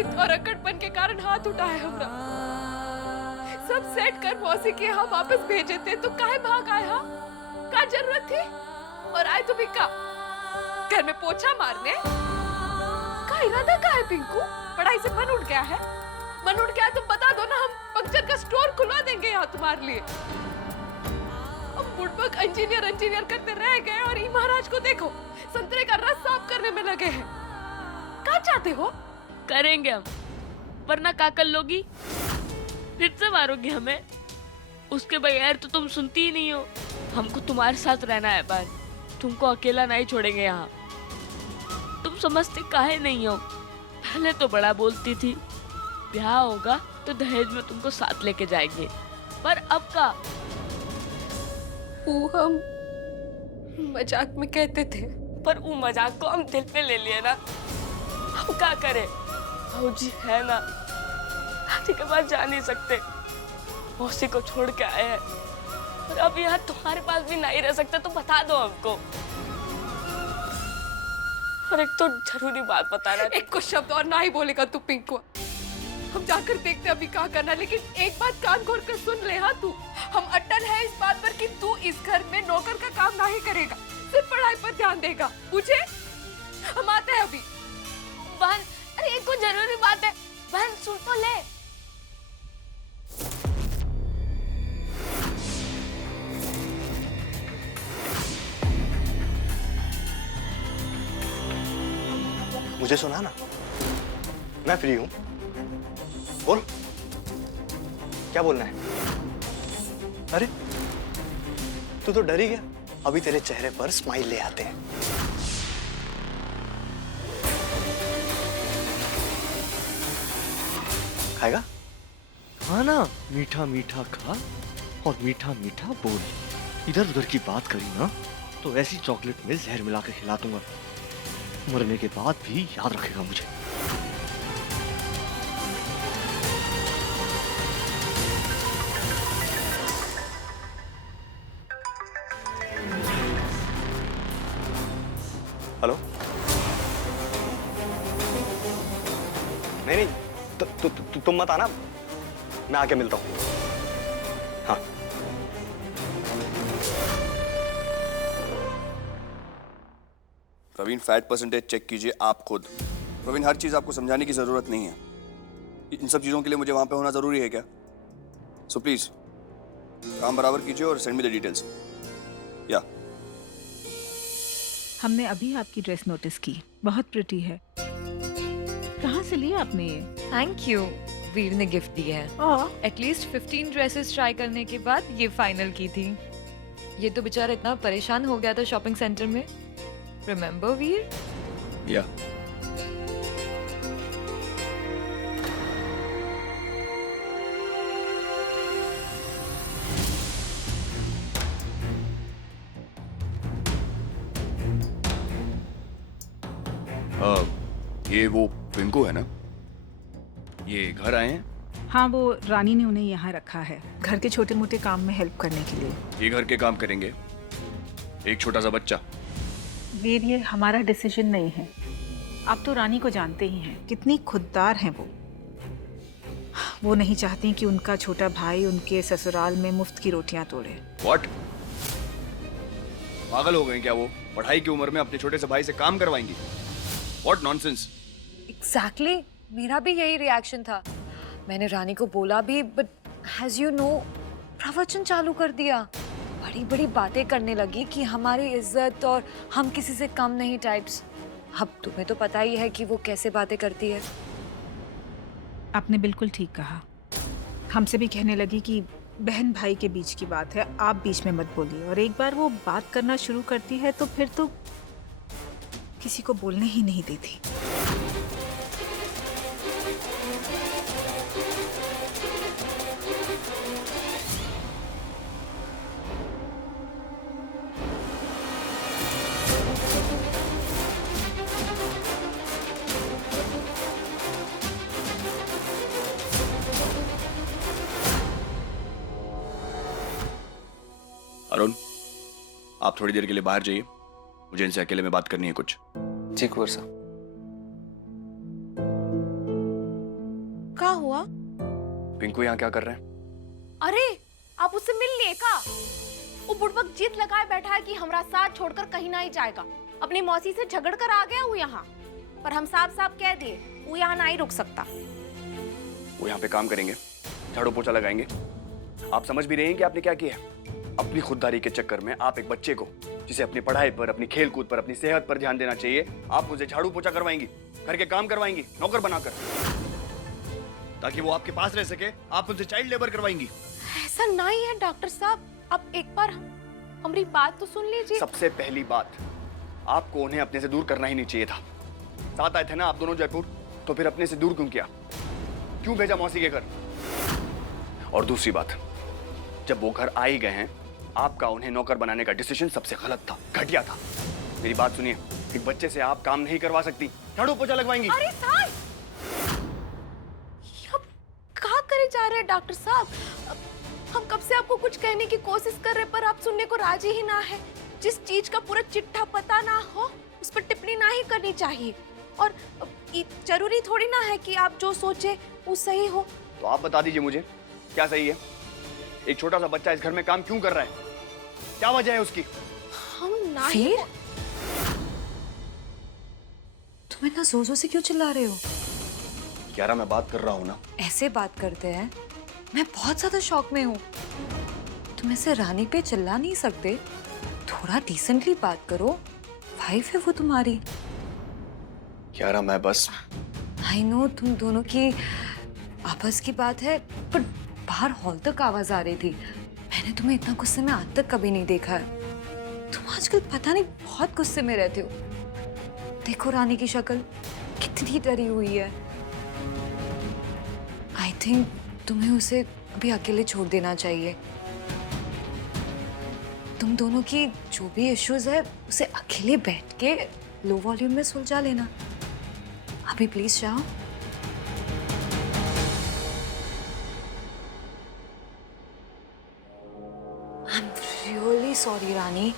जिद और अकड़पन के कारण हाथ उठाए हमरा। सब सेट कर मौसी के यहाँ वापस भेजे थे तो काहे भाग आए? हाँ, क्या जरूरत थी? और आए तो भी का घर में पोछा मारने? का इरादा का है पिंकू? पढ़ाई से मन उठ गया है? मन उठ गया है तो बता दो ना, हम पंक्चर का स्टोर खुलवा देंगे यहाँ तुम्हारे लिए। हम बुड़बक इंजीनियर करते रह गए और ई महाराज को देखो, संतरे का रस साफ करने में लगे हैं। क्या चाहते हो? करेंगे हम, वरना क्या कर लोगी? फिर से मारोगी हमें? उसके बगैर तो तुम सुनती ही नहीं हो। हमको तुम्हारे साथ रहना है पर तुमको अकेला नहीं छोड़ेंगे यहाँ। तुम समझते काहे नहीं हो? पहले तो बड़ा बोलती थी, ब्याह होगा तो दहेज में तुमको साथ लेके जाएंगे, पर अब का? वो हम मजाक में कहते थे, पर वो मजाक को हम दिल पे ले लिए ना। हम क्या करें? भौजी है ना, दादी के पास जा नहीं सकते, मौसी को छोड़ के आए हैं और अब यहाँ तुम्हारे पास भी नहीं रह सकते, तो बता दो हमको। और एक तो जरूरी बात बताना, एक को शब्द और ना ही बोलेगा तू पिंकू। हम जाकर देखते अभी क्या करना, लेकिन एक बात कान खोल कर सुन ले। हाँ तू, हम अटल है इस बात पर कि तू इस घर में नौकर का काम नहीं करेगा, सिर्फ पढ़ाई पर ध्यान देगा, बुझे? हम आते हैं अभी। बहन, अरे एक को जरूरी बात है, बहन सुन तो ले। मुझे सुना ना, मैं फ्री हूं, बोल क्या बोलना है? अरे तू तो डर ही गया, अभी तेरे चेहरे पर स्माइल ले आते हैं। खाएगा? हाँ ना, मीठा मीठा खा और मीठा मीठा बोल। इधर उधर की बात करी ना तो ऐसी चॉकलेट में जहर मिला के खिला दूंगा, मरने के बाद भी याद रखेगा मुझे। हेलो? नहीं तुम मत आना, मैं आके मिलता हूं। हाँ प्रवीण, फैट परसेंटेज चेक कीजिए आप खुद। प्रवीण, हर चीज आपको समझाने की जरूरत नहीं है। इन सब चीजों के लिए मुझे वहां पे होना जरूरी है क्या? सो प्लीज काम बराबर कीजिए और सेंड मी द डिटेल्स। या हमने अभी आपकी ड्रेस नोटिस की, बहुत प्रिटी है। कहाँ से ली आपने ये? थैंक यू, वीर ने गिफ्ट दी है। एटलीस्ट 15 ड्रेसेस ट्राई करने के बाद ये फाइनल की थी। ये तो बेचारा इतना परेशान हो गया था शॉपिंग सेंटर में। रिमेम्बर वीर? या ये वो पिंकू है ना? ये घर आए हैं? हाँ, वो रानी ने उन्हें यहाँ रखा है घर के छोटे मोटे काम में हेल्प करने के लिए। ये घर के काम करेंगे? एक छोटा सा बच्चा? वीर, ये हमारा डिसीजन नहीं है। आप तो रानी को जानते ही हैं, कितनी खुददार हैं वो नहीं चाहती कि उनका छोटा भाई उनके ससुराल में मुफ्त की रोटियां तोड़े। व्हाट? पागल हो गए क्या वो? पढ़ाई की उम्र में अपने छोटे से भाई से काम करवाएंगी? What nonsense. एग्जैक्टली, मेरा भी यही रिएक्शन था। मैंने रानी को बोला भी, बट एज यू नो प्रवचन चालू कर दिया। बड़ी बड़ी बातें करने लगी कि हमारी इज्जत और हम किसी से कम नहीं टाइप्स। अब तुम्हें तो पता ही है कि वो कैसे बातें करती है। आपने बिल्कुल ठीक कहा। हमसे भी कहने लगी कि बहन भाई के बीच की बात है, आप बीच में मत बोलिए। और एक बार वो बात करना शुरू करती है तो फिर तो किसी को बोलने ही नहीं देती। अरुण, आप थोड़ी देर के लिए बाहर जाइए, मुझे इनसे अकेले में बात करनी है कुछ। जी कुंवर साहब। क्या हुआ? पिंकू यहाँ क्या कर रहे हैं? अरे आप उससे मिल लिए का? वो बुड़बक जीत लगाए बैठा है कि हमरा साथ छोड़कर कहीं नहीं जाएगा। अपनी मौसी से झगड़ कर आ गया वो यहाँ, पर हम साफ साफ कह दिए वो यहाँ नहीं रुक सकता। वो यहाँ पे काम करेंगे, झाड़ू पोछा लगाएंगे। आप समझ भी रहे हैं कि आपने क्या किया है? अपनी खुददारी के चक्कर में आप एक बच्चे को, जिसे अपनी पढ़ाई पर, अपनी खेलकूद पर, अपनी सेहत पर ध्यान देना चाहिए, आप मुझे झाड़ू पोछा करवाएंगी, घर के काम करवाएंगी, नौकर बनाकर, ताकि वो आपके पास रह सके। आप मुझे चाइल्ड लेबर करवाएंगी। ऐसा नहीं है डॉक्टर साहब, आप एक बार हमारी बात तो सुन लीजिए। सबसे पहली बात, आपको उन्हें अपने से दूर करना ही नहीं चाहिए था। साथ आए थे ना आप दोनों जयपुर, तो फिर अपने से दूर क्यों किया? क्यों भेजा मौसी के घर? और दूसरी बात, जब वो घर आ ही गए हैं, आपका उन्हें नौकर बनाने का डिसीजन सबसे गलत था, घटिया था। मेरी बात सुनिए, एक बच्चे से आप काम नहीं करवा सकती। झाड़ू पोछा लगवाएंगी। अरे साहब, अब कहाँ करे जा रहे हैं डॉक्टर साहब? हम कब से आपको कुछ कहने की कोशिश कर रहे, पर आप सुनने को राजी ही ना है। जिस चीज का पूरा चिट्ठा पता ना हो, उस पर टिप्पणी ना ही करनी चाहिए। और जरूरी थोड़ी ना है कि आप जो सोचे वो सही हो। तो आप बता दीजिए मुझे, क्या सही है? एक छोटा सा बच्चा इस घर में काम क्यों कर रहा है? क्या वजह है उसकी? हम ना फिर तुम इतना जोर से क्यों चिल्ला रहे हो? यारा, मैं बात कर रहा हूँ ना। ऐसे बात करते हैं? मैं बहुत ज्यादा शॉक में हूँ। तुम ऐसे रानी पे चिल्ला नहीं सकते। थोड़ा डिसेंटली बात करो, वाइफ है वो तुम्हारी। यारा, मैं बस आई नो तुम दोनों की आपस की बात है, पर बाहर हॉल तक आवाज आ रही थी। मैंने तुम्हें इतना गुस्से में आज तक कभी नहीं देखा है। तुम आजकल पता नहीं बहुत गुस्से में रहते हो। देखो रानी की शक्ल कितनी डरी हुई है। आई थिंक तुम्हें उसे अभी अकेले छोड़ देना चाहिए। तुम दोनों की जो भी इश्यूज है उसे अकेले बैठ के लो वॉल्यूम में सुलझा लेना। अभी प्लीज जाओ। आई एम रियली सॉरी रानी।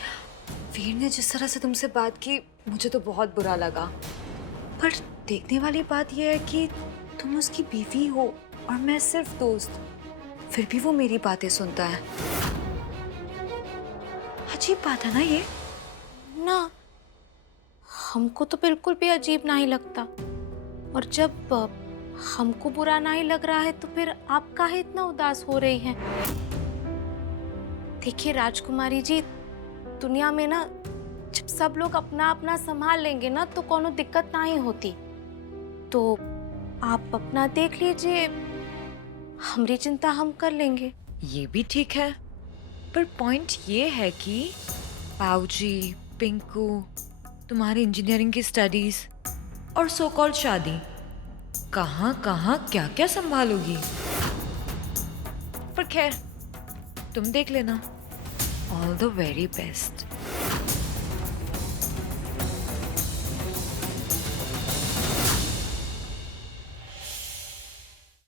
वीर ने जिस तरह से तुमसे बात की मुझे तो बहुत बुरा लगा, पर देखने वाली बात यह है कि तुम उसकी बीवी हो और मैं सिर्फ दोस्त। फिर भी वो मेरी बातें सुनता है। अजीब बात है ना ये? ना, हमको तो बिल्कुल भी अजीब नहीं लगता। और जब हमको बुरा नहीं लग रहा है तो फिर आप काहे इतना उदास हो रही हैं? देखिए राजकुमारी जी, दुनिया में ना जब सब लोग अपना अपना संभाल लेंगे ना तो कोनो दिक्कत नहीं होती। तो आप अपना देख लीजिए, हमारी चिंता हम कर लेंगे। ये भी ठीक है, पर पॉइंट ये है कि पाऊजी, पिंकू, तुम्हारी इंजीनियरिंग की स्टडीज और सो कॉल्ड शादी, कहाँ कहाँ क्या क्या संभालोगी? पर खैर तुम देख लेना। All the very best.